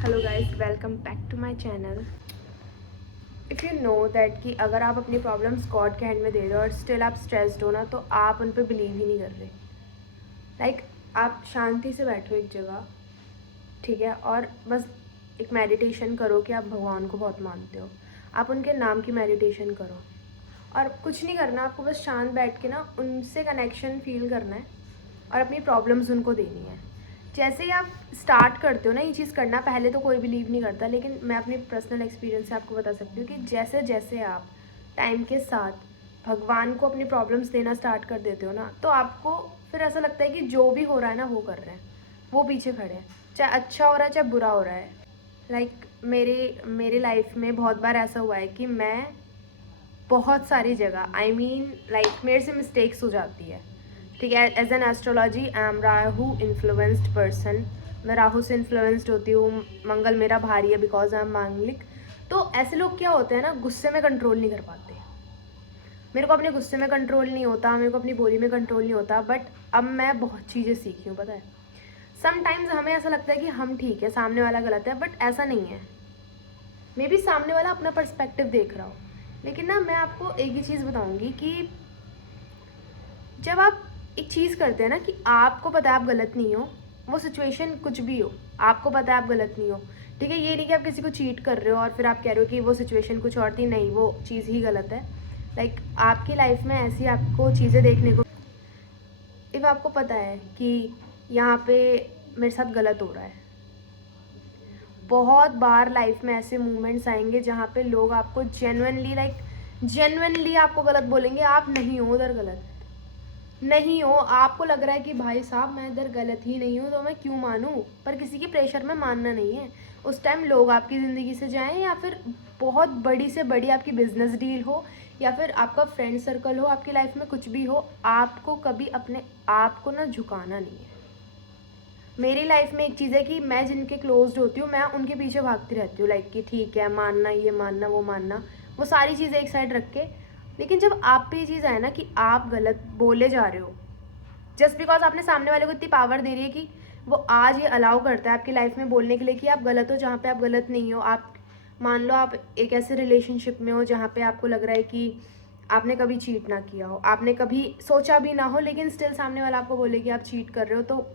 Hello guys, welcome back to my channel. If you know that कि अगर आप अपनी प्रॉब्लम्स गॉड के हैंड में दे रहे हो और स्टिल आप स्ट्रेस्ड हो ना, तो आप उन पे बिलीव ही नहीं कर रहे। आप शांति से बैठो एक जगह, ठीक है, और बस एक मेडिटेशन करो कि आप भगवान को बहुत मानते हो। आप उनके नाम की मेडिटेशन करो और कुछ नहीं करना, आपको बस शांत बैठ के ना उनसे कनेक्शन फील करना है और अपनी प्रॉब्लम्स उनको देनी है। जैसे ही आप स्टार्ट करते हो ना ये चीज़ करना, पहले तो कोई बिलीव नहीं करता, लेकिन मैं अपनी पर्सनल एक्सपीरियंस से आपको बता सकती हूँ कि जैसे जैसे आप टाइम के साथ भगवान को अपनी प्रॉब्लम्स देना स्टार्ट कर देते हो ना, तो आपको फिर ऐसा लगता है कि जो भी हो रहा है ना वो कर रहे हैं, वो पीछे खड़े हैं, चाहे अच्छा हो रहा है चाहे बुरा हो रहा है। मेरे लाइफ में बहुत बार ऐसा हुआ है कि मैं बहुत सारी जगह मेरे से मिस्टेक्स हो जाती है, ठीक है। As an astrology I am Rahu influenced person. मैं राहु से इन्फ्लुएंस्ड होती हूँ। मंगल मेरा भारी है बिकॉज आई एम मांगलिक। तो ऐसे लोग क्या होते हैं ना, गुस्से में कंट्रोल नहीं कर पाते। मेरे को अपने गुस्से में कंट्रोल नहीं होता, मेरे को अपनी बोली में कंट्रोल नहीं होता, बट अब मैं बहुत चीज़ें सीखी हूँ, पता है। समटाइम्स हमें ऐसा लगता है कि हम ठीक है, सामने वाला गलत है, बट ऐसा नहीं है। मे बी सामने वाला अपना पर्सपेक्टिव देख रहा हो, लेकिन ना मैं आपको एक ही चीज़ बताऊंगी कि जब आप एक चीज़ करते हैं ना कि आपको पता है आप गलत नहीं हो, वो सिचुएशन कुछ भी हो, आपको पता है आप गलत नहीं हो, ठीक है। ये नहीं कि आप किसी को चीट कर रहे हो और फिर आप कह रहे हो कि वो सिचुएशन कुछ और थी, नहीं, वो चीज़ ही गलत है। आपकी लाइफ में ऐसी आपको चीज़ें देखने को, इफ़ आपको पता है कि यहाँ पे मेरे साथ गलत हो रहा है, बहुत बार लाइफ में ऐसे मोमेंट्स आएंगे जहाँ पे लोग आपको जेन्युइनली आपको गलत बोलेंगे। आप नहीं हो उधर गलत, नहीं हो, आपको लग रहा है कि भाई साहब मैं इधर गलत ही नहीं हूँ तो मैं क्यों मानूँ, पर किसी के प्रेशर में मानना नहीं है। उस टाइम लोग आपकी ज़िंदगी से जाएं या फिर बहुत बड़ी से बड़ी आपकी बिजनेस डील हो या फिर आपका फ्रेंड सर्कल हो, आपकी लाइफ में कुछ भी हो, आपको कभी अपने आप को ना झुकाना नहीं है। मेरी लाइफ में एक चीज़ है कि मैं जिनके क्लोज्ड होती हूँ मैं उनके पीछे भागती रहती हूँ, कि ठीक है, मानना, ये मानना, वो मानना, वो सारी चीज़ें एक साइड रख के। लेकिन जब आप पे ये चीज़ आए ना कि आप गलत बोले जा रहे हो, जस्ट बिकॉज आपने सामने वाले को इतनी पावर दे रही है कि वो आज ये अलाउ करता है आपकी लाइफ में बोलने के लिए कि आप गलत हो जहाँ पे आप गलत नहीं हो। आप मान लो आप एक ऐसे रिलेशनशिप में हो जहाँ पे आपको लग रहा है कि आपने कभी चीट ना किया हो, आपने कभी सोचा भी ना हो, लेकिन स्टिल सामने वाला आपको बोले कि आप चीट कर रहे हो, तो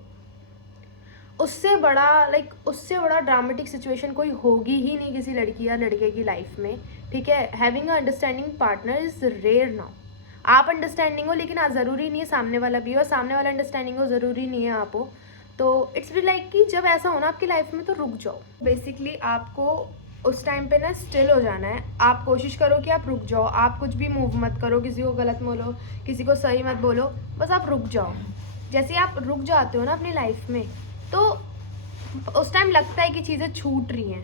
उससे बड़ा ड्रामेटिक सिचुएशन कोई होगी ही नहीं किसी लड़की या लड़के की लाइफ में, ठीक है। Having a understanding partner is rare now. आप अंडरस्टैंडिंग हो, लेकिन ज़रूरी नहीं है सामने वाला भी हो, और सामने वाला अंडरस्टैंडिंग हो, ज़रूरी नहीं है आप हो। तो इट्स बी लाइक कि जब ऐसा हो ना आपकी लाइफ में, तो रुक जाओ। बेसिकली आपको उस टाइम पे ना स्टिल हो जाना है। आप कोशिश करो कि आप रुक जाओ, आप कुछ भी मूव मत करो, किसी को गलत बोलो, किसी को सही मत बोलो, बस आप रुक जाओ। जैसे ही आप रुक जाते हो ना अपनी लाइफ में, तो उस टाइम लगता है कि चीज़ें छूट रही हैं,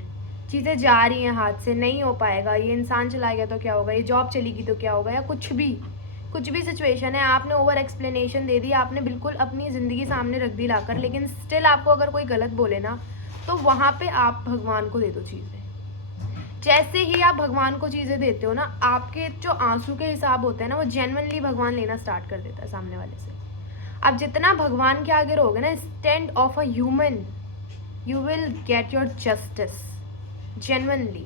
चीज़ें जा रही हैं हाथ से, नहीं हो पाएगा, ये इंसान चला गया तो क्या होगा, ये जॉब चली गई तो क्या होगा, या कुछ भी सिचुएशन है, आपने ओवर एक्सप्लेनेशन दे दी, आपने बिल्कुल अपनी ज़िंदगी सामने रख दी लाकर, लेकिन स्टिल आपको अगर कोई गलत बोले ना, तो वहाँ पे आप भगवान को दे दो चीज़ें। जैसे ही आप भगवान को चीज़ें देते हो ना, आपके जो आंसू के हिसाब होते हैं ना, वो जेन्युइनली भगवान लेना स्टार्ट कर देता है सामने वाले से। आप जितना भगवान के आगे रहोगे ना, stand of a human, you will get your justice genuinely.